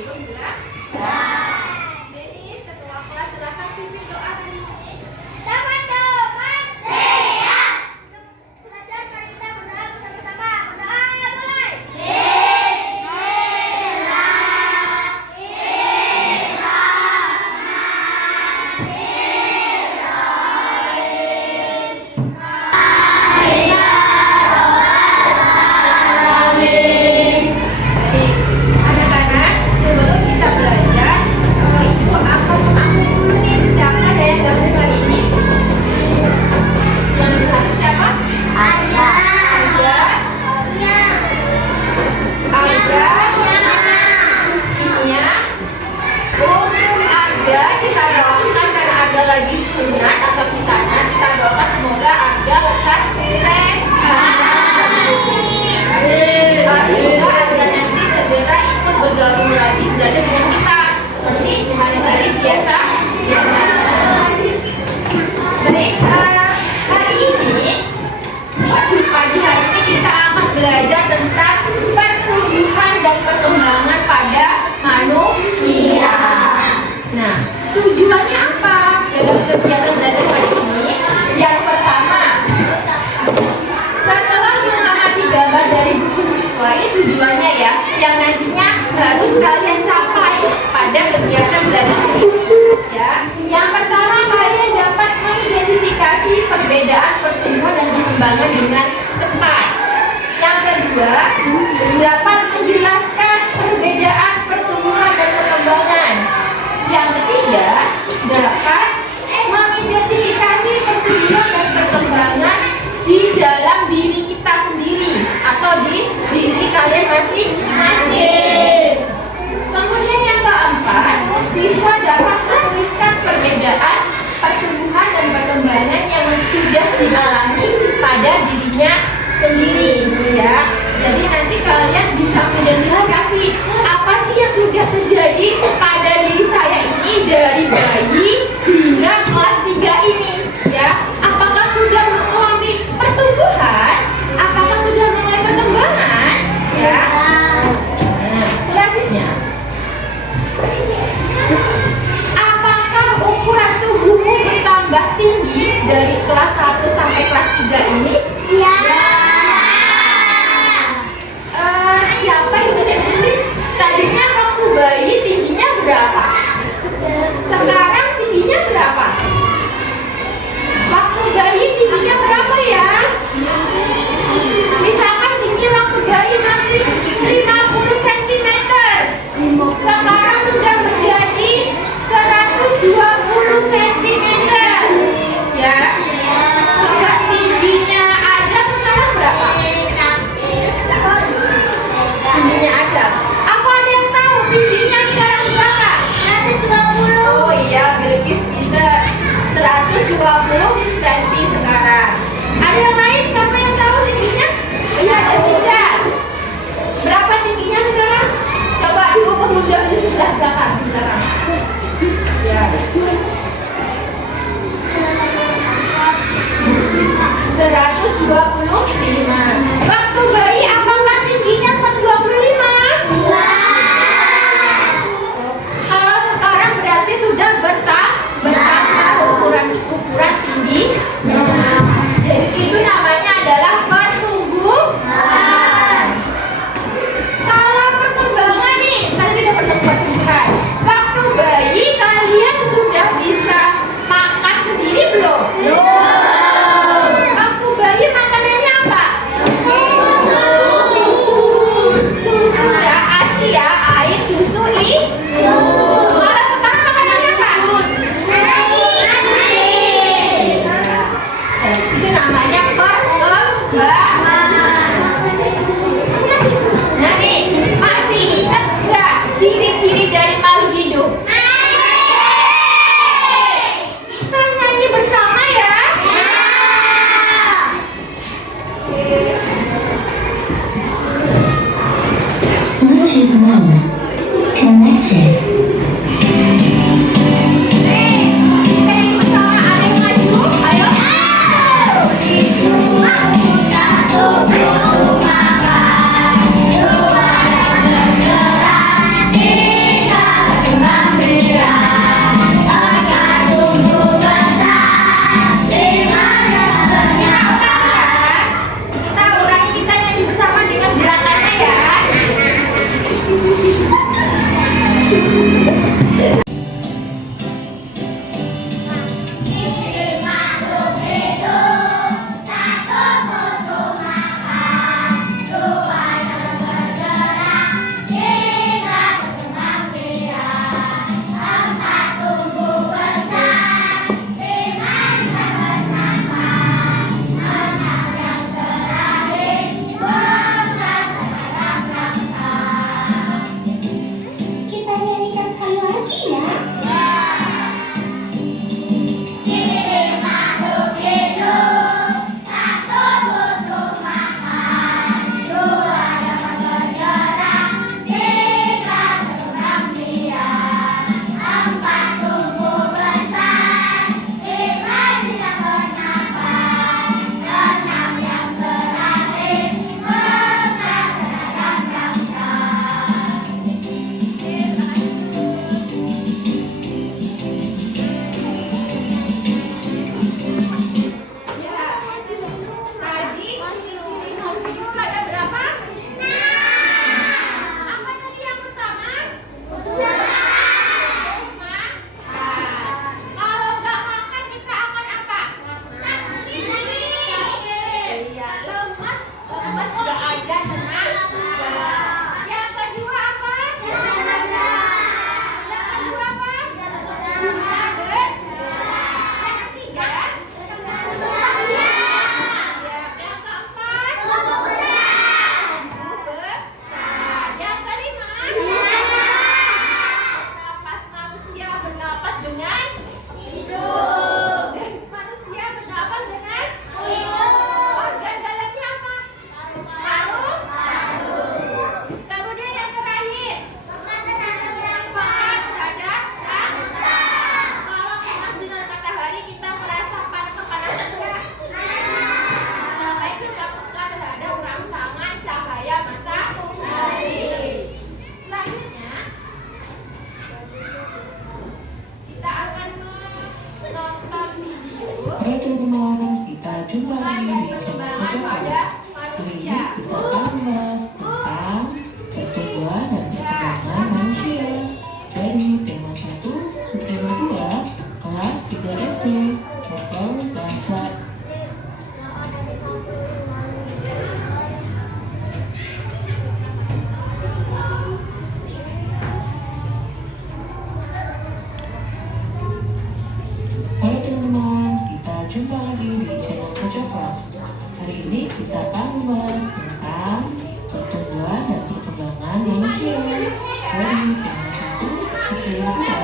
Sebelum belajar. Denis, ketua kelas, silakan pimpin doa hari ini. Teman-teman siap untuk belajar. Mari kita berdoa bersama-sama. Berdoa mulai. Anak-anak, sebelum kita belajar, Ibu akan mengatur dulu nih siapa ada yang gabung hari ini. Yang gabung siapa? Aida, Nia. Untuk Arga kita doakan karena Arga lagi sunat atau khitanan, kita doakan semoga Arga lekas sehat. Semoga Arga nanti segera ikut bergabung lagi belajar dengan kita seperti hari-hari biasanya. Baik, hari ini pagi hari ini kita akan belajar tentang pertumbuhan dan perkembangan pada manusia. Nah, tujuannya apa dalam kegiatan belajar hari ini? Yang pertama, setelah mengamati gambar dari buku siswa, ini tujuannya ya, yang nantinya harus kalian capai pada kegiatan belajar ini. Ya, yang pertama kalian dapat mengidentifikasi perbedaan pertumbuhan dan perkembangan dengan tepat. Yang kedua, dapat menjelaskan perbedaan pertumbuhan dan perkembangan. Yang ketiga, dapat mengidentifikasi pertumbuhan dan perkembangan di dalam diri kita sendiri atau di diri kalian masing-masing. Kemudian yang keempat, siswa dapat menuliskan perbedaan pertumbuhan dan perkembangan yang sudah dialami pada dirinya sendiri, ya. Jadi nanti kalian bisa mengidentifikasi apa sih yang sudah terjadi pada diri saya ini dari bayi hingga kelas 3 ini, ya. Apakah sudah mengalami pertumbuhan? Apakah sudah mulai perkembangan? Ya. Nah, selanjutnya, apakah ukuran tubuhmu bertambah tinggi dari kelas 1 sampai kelas 3 ini? Iya. Siapa yang bisa jawab? Tadinya waktu bayi tingginya berapa? Sekarang tingginya berapa? Waktu bayi tingginya berapa ya? Misalkan tinggi waktu bayi masih 50 cm. Sekarang sudah menjadi 120 cm. Ya. Coba tingginya Adam sekarang berapa? Tingginya Adam. Apa ada yang tahu tingginya sekarang berapa? 120. Oh iya, Bilkis pinter. 120 cm sekarang. Ada yang lain? Siapa yang tahu tingginya? Iya, ada Bicar. Berapa tingginya sekarang? Coba dulu pemuda di sebelah belakang. Ya. 125. Waktu bayi apakah tingginya 125? Kalau sekarang berarti sudah bertambah ukuran tinggi. Jadi itu namanya adalah pertumbuhan. Kalau perkembangan nih, tadi udah pertumbuhan. Waktu bayi kalian sudah bisa makan sendiri belum? Waktu bayi makanannya apa? Susu ya, ASI ya, air, susu, Kalau sekarang makanannya apa? Itu namanya perkembangan. Nah nih, masih ingat nggak ciri-ciri dari makhluk hidup? Kita nyanyi bersama ya. Bluetooth mode connected. Nyanyi bersama, ada yang maju, ayo. Satu belum makan, dua dan bergerak. Kirim makhluk hidup, satu butuh makan, dua yang bergerak, tiga berkembang biak, empat tumbuh besar, lima bisa bernafas, enam yang terakhir bukan terhadap rasa. Kita nyanyikan sekali lagi ya. Ciri makhluk hidup, satu butuh makan, dua dapat bergerak, tiga berkembang biak, empat tumbuh besar, lima bisa bernafas, enam yang terakhir bukan terhadap rasa. Ya, tadi ciri-ciri hobi itu ada berapa? Apa tadi yang pertama? Makan. Kalau nggak makan kita akan apa? Iya, lemas. Lemas nggak ada tenaga. Yang kedua apa? Yang kedua apa? Bisa bergerak. Yang ketiga? Ya, yang keempat? Tumbuh besar. Yang kelima? Napas manusia bernapas dengan hidung. Dan manusia bernapas dengan organ dalamnya apa? Paru. Kemudian yang terakhir, pekat terhadap rasa. Kalau kena sinar matahari kita merasa kepanasan enggak? Sampai kita peka terhadap rangsangan cahaya matahari. Selanjutnya kita akan menonton video Hai teman-teman, kita jumpa lagi di channel perkembangan Pojok pada Kelas. Kali ini manusia. kita akan membahas tentang pertumbuhan dan perkembangan manusia dari tema 1 subtema 2 kelas 3 SD atau bahasa. Halo teman-teman, kita jumpa lagi di channel Pojok Kelas. Hari ini kita akan membahas tentang pertumbuhan dan perkembangan manusia dari tema 1 subtema 2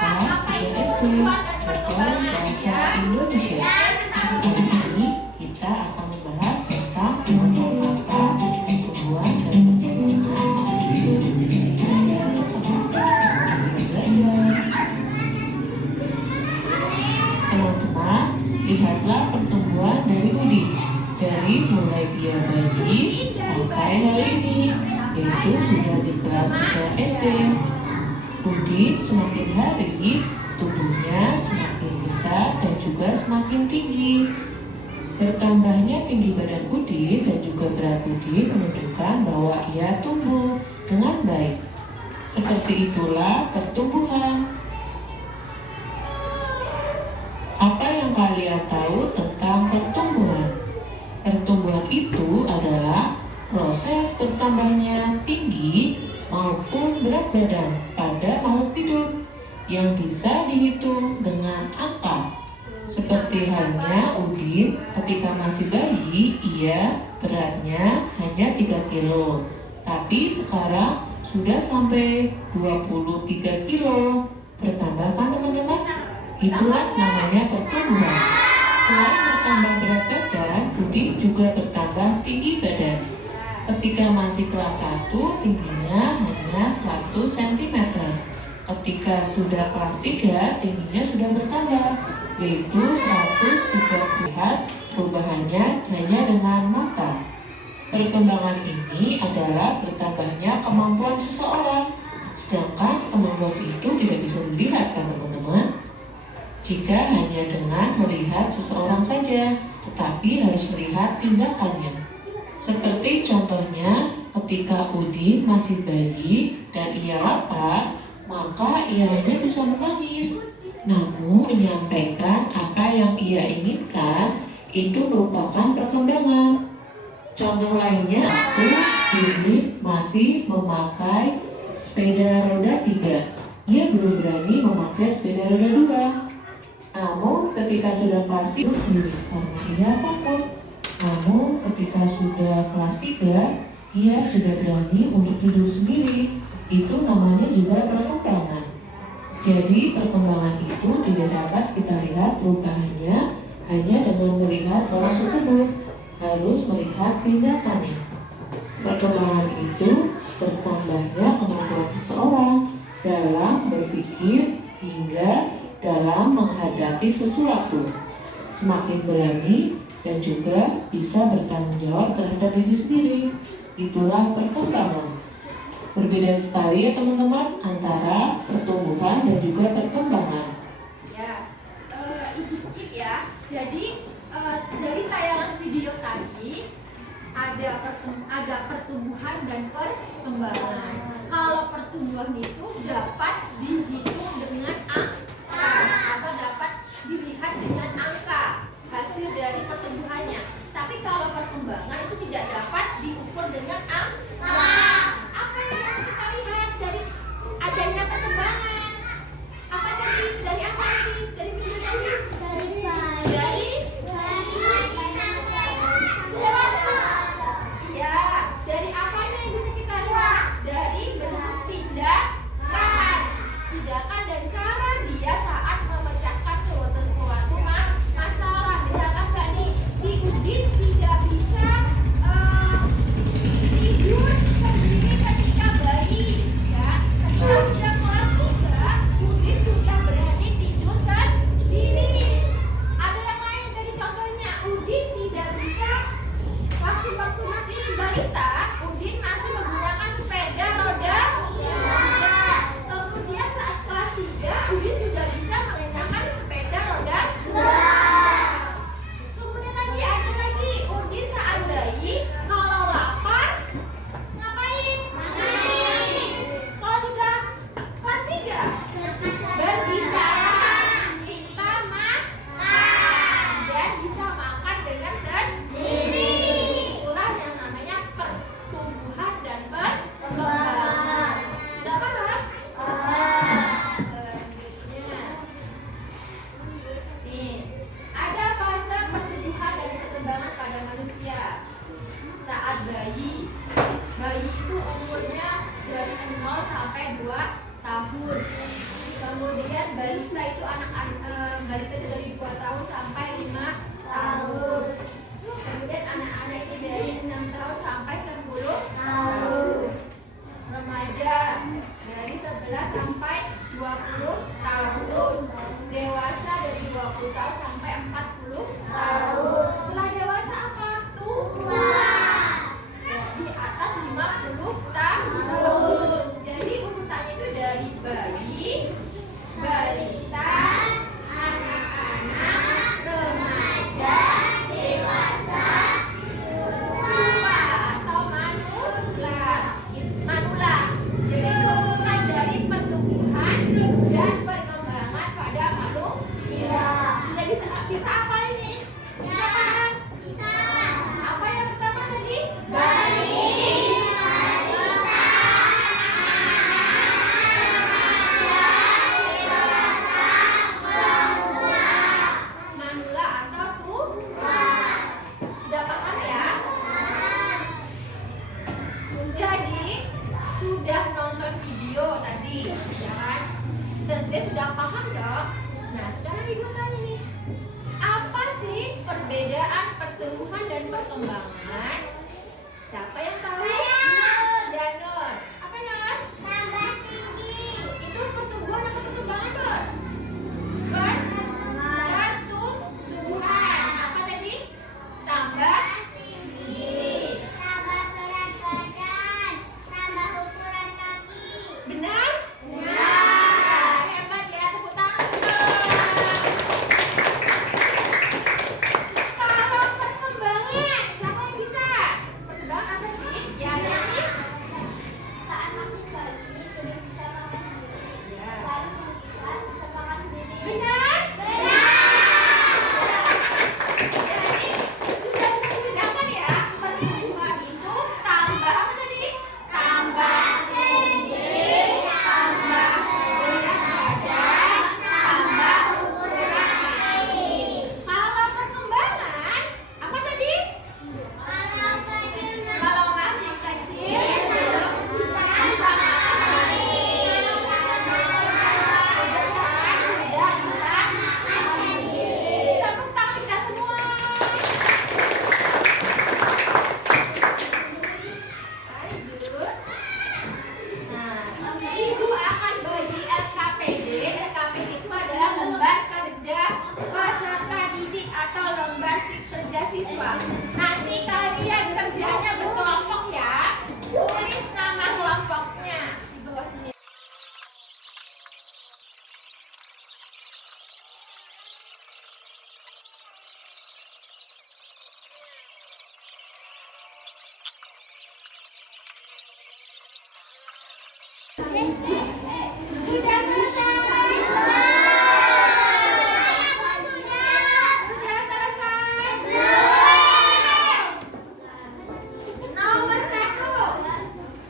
kelas 3 SD atau bahasa Indonesia. Hari ini kita akan membahas tentang penjelasan kata pertumbuhan dan perkembangan manusia. Ya, setelah kita belajar. Teman-teman, lihatlah pertumbuhan dari Udin dari mulai dia bayi sampai hari ini, yaitu sudah di kelas 3 SD. Udin semakin hari tubuhnya semakin besar dan juga semakin tinggi. Bertambahnya tinggi badan Udin dan juga berat Udin menunjukkan bahwa ia tumbuh dengan baik. Seperti itulah pertumbuhan. Apa yang kalian tahu tentang pertumbuhan? Pertumbuhan itu adalah proses bertambahnya tinggi maupun berat badan pada makhluk hidup yang bisa dihitung dengan angka. Seperti halnya Udin ketika masih bayi, ia beratnya hanya 3 kilo. Tapi sekarang sudah sampai 23 kilo. Bertambah kan teman-teman? Itulah namanya pertumbuhan. Selain bertambah berat badan, Udin juga bertambah tinggi badan. Ketika masih kelas 1, tingginya hanya 100 cm. Ketika sudah kelas 3, tingginya sudah bertambah, yaitu 130. Lihat perubahannya hanya dengan mata. Perkembangan ini adalah bertambahnya kemampuan seseorang. Sedangkan kemampuan itu tidak bisa dilihat kan teman-teman? Jika hanya dengan melihat seseorang saja, tetapi harus melihat tindakannya. Seperti contohnya ketika Udin masih bayi dan ia lapar, maka ia hanya bisa menangis. Namun menyampaikan apa yang ia inginkan itu merupakan perkembangan. Contoh lainnya, Udin masih memakai sepeda roda 3. Ia belum berani memakai sepeda roda 2. Namun ketika sudah kelas 3 karena ia takut. Namun ketika sudah kelas 3, ia sudah berani untuk tidur sendiri. Itu namanya juga perkembangan. Jadi perkembangan itu tidak dapat kita lihat perubahannya hanya dengan melihat orang tersebut, harus melihat tindakannya. Perkembangan itu bertambahnya kemampuan seseorang dalam berpikir hingga dalam menghadapi sesuatu. Semakin berani dan juga bisa bertanggung jawab terhadap diri sendiri. Itulah perkembangan. Berbeda sekali ya teman-teman antara pertumbuhan dan juga perkembangan. Ya, Ibu skip ya. Jadi dari tayangan video tadi ada pertumbuhan dan perkembangan. Kalau pertumbuhan itu dapat dihitung dengan angka atau dapat dilihat dengan angka hasil dari pertumbuhannya. Tapi kalau perkembangan itu tidak dapat diukur dengan angka. Apa yang kita lihat dari adanya perkembangan? Apa tadi? Dari apa tadi? Dari video tadi? Dari iya, dari apanya yang bisa kita lihat? Dari bentuk tindakan dan cara dia saat memecahkan suatu masalah. Misalkan tadi si Udin tidak bisa tidur sendiri ketika bayi, ya. Ketika sudah kelas 3, Udin sudah berani tidur sendiri. Ada yang lain dari contohnya, Udin tidak bisa waktu masih balita, Udin masih menggunakan sepeda roda 3. Kemudian saat kelas 3, Udin sudah bisa menggunakan sepeda roda 2. Kemudian ada lagi, Udin saat bayi kalau lapar ngapain? Kalau sudah kelas 3, berbicara, minta makan dan bisa makan dengan sendiri. Itulah yang namanya pertumbuhan dan perkembangan. Sudah paham? Selanjutnya, nih, ada fase pertumbuhan dan perkembangan pada manusia. Saat bayi itu umurnya dari 0 sampai 2 tahun. Kemudian balita itu balita itu dari 2 tahun sampai 5 tahun. Kemudian anak-anak itu dari 6 tahun sampai 10 tahun. Remaja dari 11 sampai 20 tahun. Dewasa dari 20 tahun sampai 40 tahun. Setelah dewasa apa? Tua. Di atas 50 tahun. Jadi urutannya itu dari bayi, balita, anak-anak, remaja, dewasa, tua atau manula. Jadi itu urutan dari pertumbuhan dan perkembangan pada manusia. Sudah bisa apa ini? Bisa paham? Apa yang pertama tadi? Bayi, balita, manula atau tua. Sudah paham ya? Jadi sudah nonton video tadi, ya kan? Tentunya sudah paham dong. Nah sekarang ibu tanya nih, apa sih perbedaan pertumbuhan dan perkembangan? Siapa yang tahu? Danur. Apa Nur? Tambah tinggi. Itu pertumbuhan atau perkembangan Nur? Pertumbuhan. Apa tadi? Tambah tinggi. Tambah berat badan. Tambah ukuran kaki. Benar? Benar. Hebat ya, tepuk tangan. Kalau perkembangan, siapa yang bisa? Perkembangan apa sih? Sudah selesai? Sudah selesai? Nomor 1.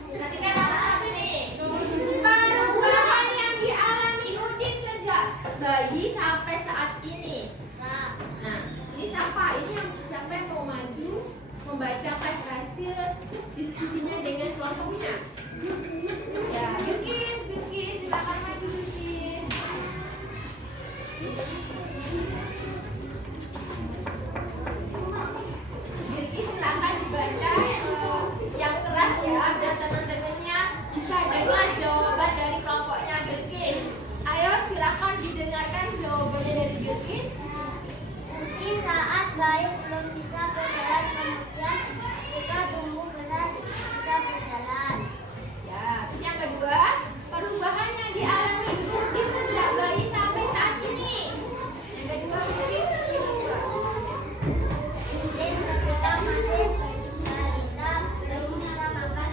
Perhatikan nomor 1 nih. Perubahan yang dialami Udin sejak bayi sampai saat ini. Nah, ini siapa? Siapa yang mau maju membacakan hasil diskusinya dengan kelompoknya? Ya, Bilkis, silakan maju Bilkis. Bilkis silakan dibaca yang keras ya, biar teman-temannya bisa dengar jawaban dari kelompoknya Bilkis. Ayo silakan didengarkan jawabannya dari Bilkis. Mungkin saat bayi belum bisa berjalan, kemudian ketika tumbuh besar bisa berjalan. Ya, terus yang kedua, perubahan yang dialami Udin sejak bayi sampai saat ini. Yang kedua, Bilkis, yang kedua. Mungkin ketika masih balita belum bisa makan,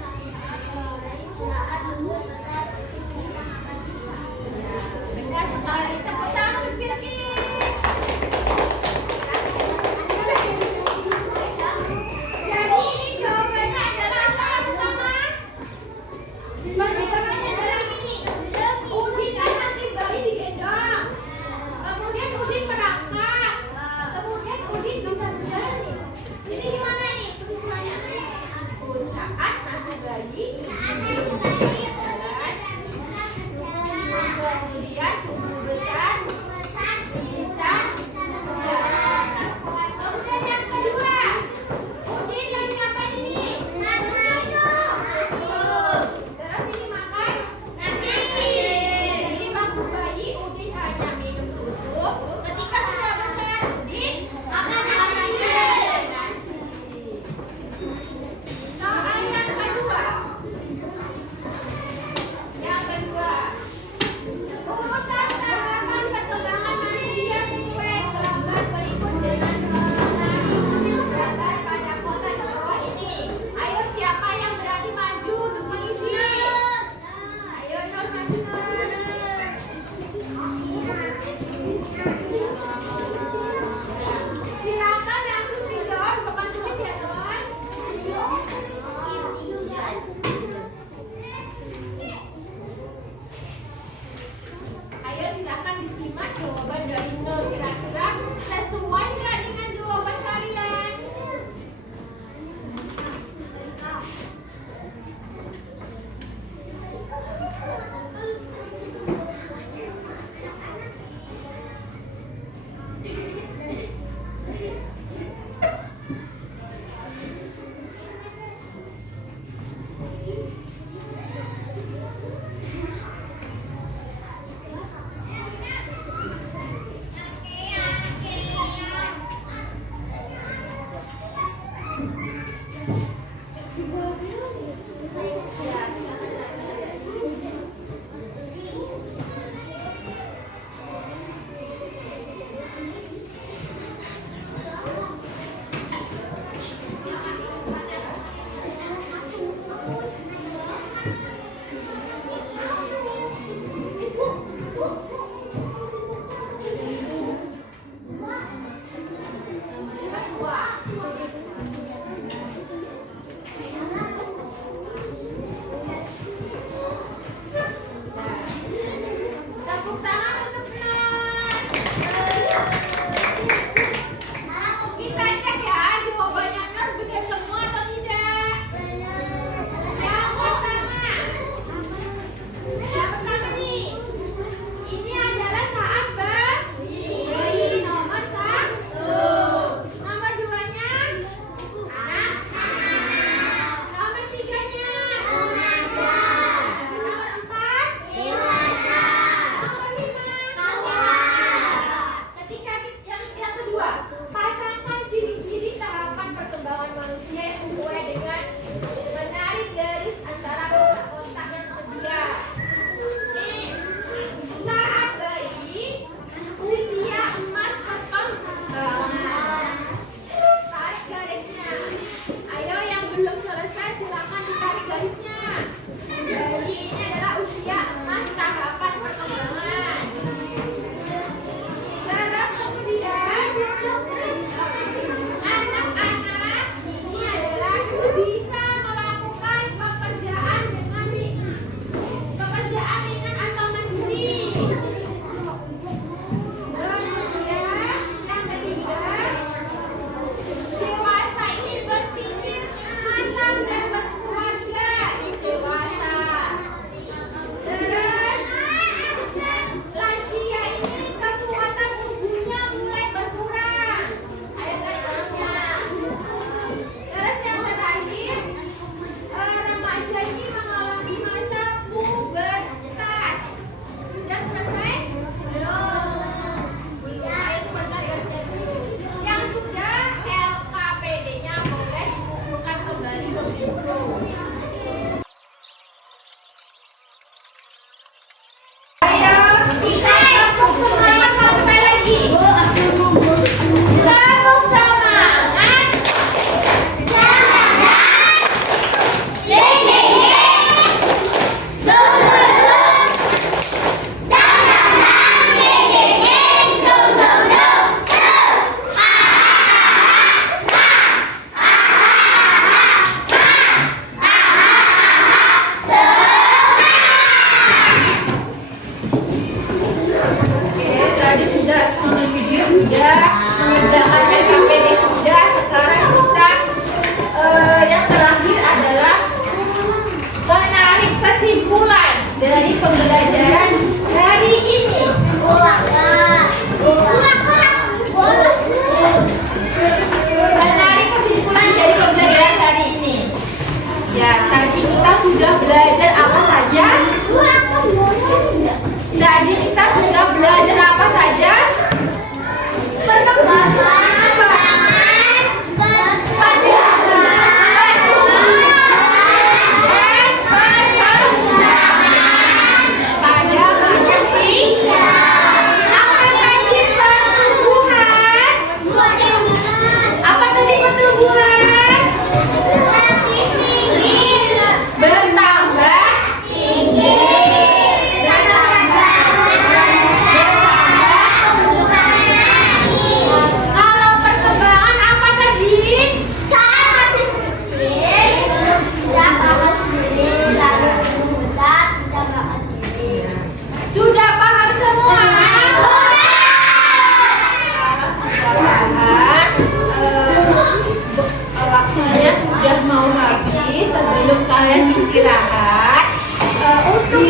saat tumbuh besar bisa makan sendiri. Benar sekali, tepuk tangan untuk Bilkis. Jadi ini jawabannya adalah apa, teman-teman? Perubahannya adalah ini. Udin kan masih bayi digendong. Kemudian Udin merangkak. Kemudian Udin bisa berjalan nih. Jadi gimana nih kesimpulannya? Saat masih bayi, belum bisa berjalan. Kemudian tumbuh besar, bisa berjalan. Kemudian yang kedua, Udin lagi ngapain ini? Terus ini makan? Jadi waktu bayi Udin hanya minum susu. Ketika sudah besar Udin akan nasi. Soal yang kedua. Yang kedua, urutan tahapan perkembangan manusia sesuai gambar berikut dengan mengikuti gambar pada kotak di bawah ini. Ayo siapa yang berani maju untuk mengisi? Ayo Nur, maju Nur. Silakan langsung dijawab ke papan tulis ya Nur. Ayo silakan disimak jawaban dari Nur. Kira-kira sesuai nggak dengan jawaban kalian? Tepuk tangan untuk Nur. Kita cek ya jawabannya Nur benar semua atau tidak. Yang pertama. Yang pertama nih. Ini adalah saat bayi. Nomor 1. Nomor 2-nya anak. Nomor 3-nya nomor 4. Nomor 5. Zamannya KPD sudah, sekarang kita yang terakhir adalah menarik kesimpulan dari pembelajaran hari ini. Menarik kesimpulan dari pembelajaran hari ini. Ya, tadi kita sudah belajar apa saja? Tadi kita sudah belajar apa saja? Sudah paham semua? Kalau sudah paham, waktunya sudah mau habis. Sebelum kalian istirahat, untuk